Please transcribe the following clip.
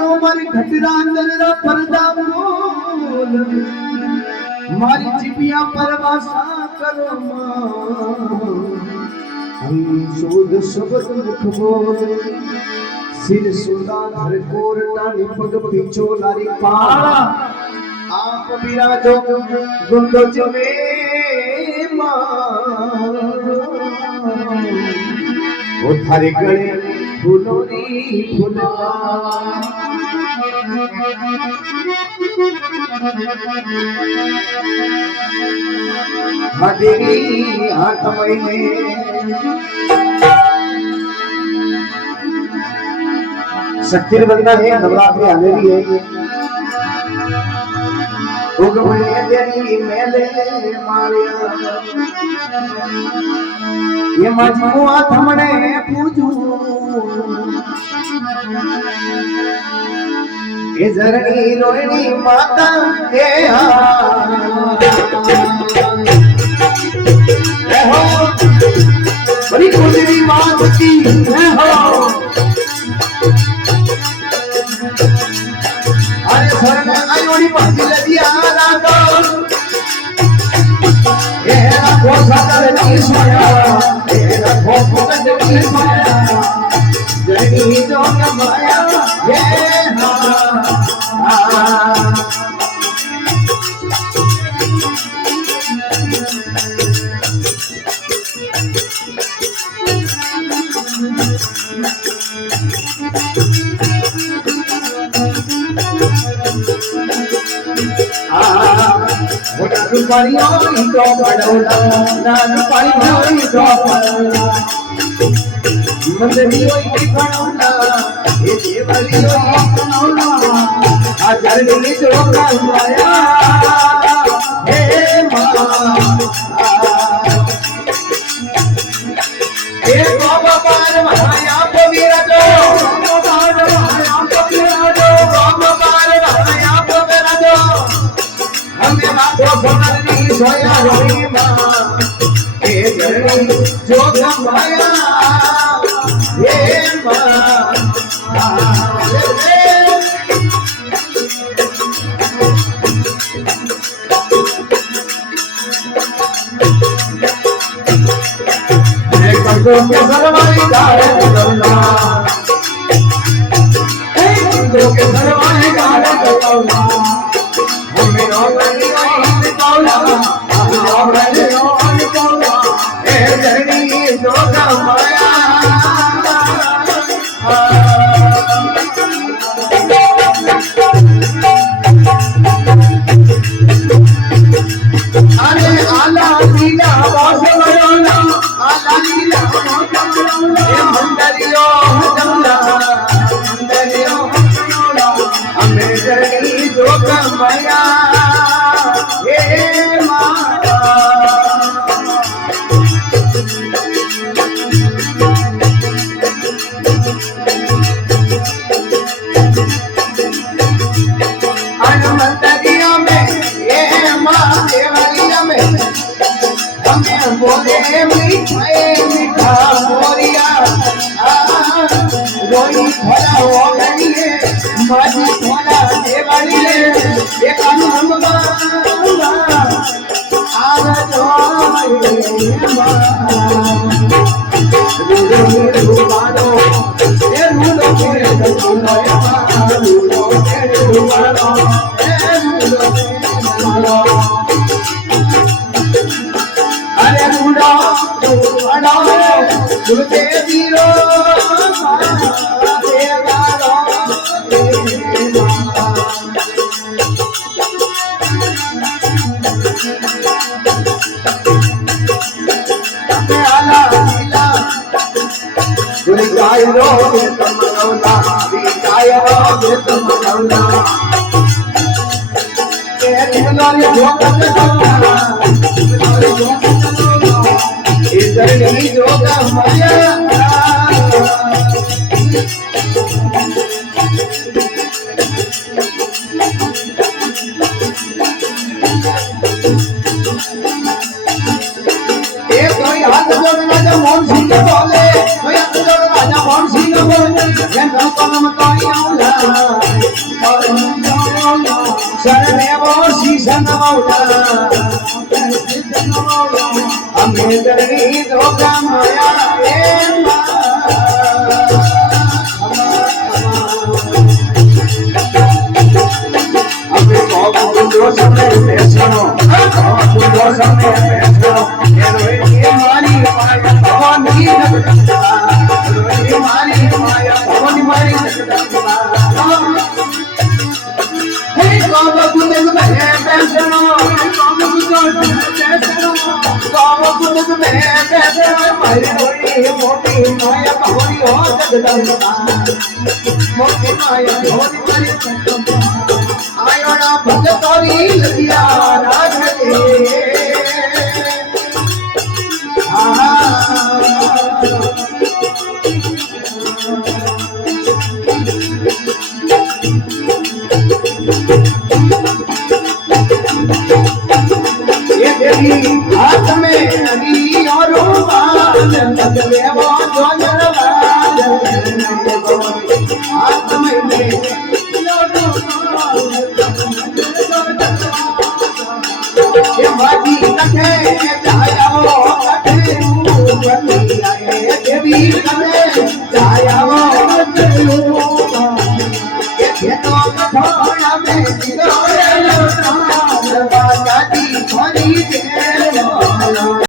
करो मारी घटरा अंदर पर्दा बोल मारी जिबिया पर वासा करो हम शोध शब्द मुख बोल सिर सुदा धर कोर टानी पग पीछो लारी पाला आप विराजो गुंडोज में वो थारे गले फूलोरी फूला मदेरी हाथ महीने शक्तिर बंदा है नवरात्रि आने रही है उगवले तेरी मेले मारिया ये मजमुआ थमने पूजू ये जरनी रोहिणी माता के हो बड़ी कुंडली मात की हो अरे सर में आयोड़ी पाती लदिया रातो ये ना कोसा कर नहीं सोया ये ना कोसा कर नहीं सोया जनी जो कमाया ये रुपारियों तो पड़ौला ना रुपारियों तो पड़ौला मंदरियों की पड़ौला ये देवरियों की पड़ौला आचार ने जो करवाया हे माँ हे बाबा पार महाया पविरा जो बाबा पार महाया पविरा जो बाबा पार महाया पविरा जो हमें मातो बननी सोया रोई माँ ये जरनी जो कमाया ये माँ कंधों के सरवाई गाए कलौला कंधों के सरवाई गाए कलौला हमें रोगनी ओही कलौला हमें रोगनी कलौला ए जरनी जो कमाया अरे आला नीला बास कलौला आला नीला बास कलौला ए मंदरियो जमला मंदरियो कलौला हमें जरनी जो कमाया हे माता मंदरिया में ये माँ देवरिया में हमें बोले मीठा मोरिया रोई भला हो गई है माजी भला देवरी है ये कानून हम बांगा आग जो माँ रूलो बानो ये रूलो के रूलो रूलो के रूलो अरे रूलो तुलते दीरो देवारो आला नीला तुल गायरो तमनौला गायरो तमनौला ए निगलारी जोकत कौला इधर नहीं जो कमाया एक कोई हाथ जोड़ राजा मोहन सिंह बोले कोई हाथ जोड़ राजा मोहन सिंह बोले ये नौकरम कोई आला અમે કરવી ધોકા માયા અમે કુંડો સમય બેસણો કુંડો સમય બેસણો મારી માયા ભવાની મારી માયા ભવાની મારી મોટી માયા ભવાની હો જગદંબા મોટી માયા ભવાની મારી આયોના ભગતોની લખિયા રાજે આહા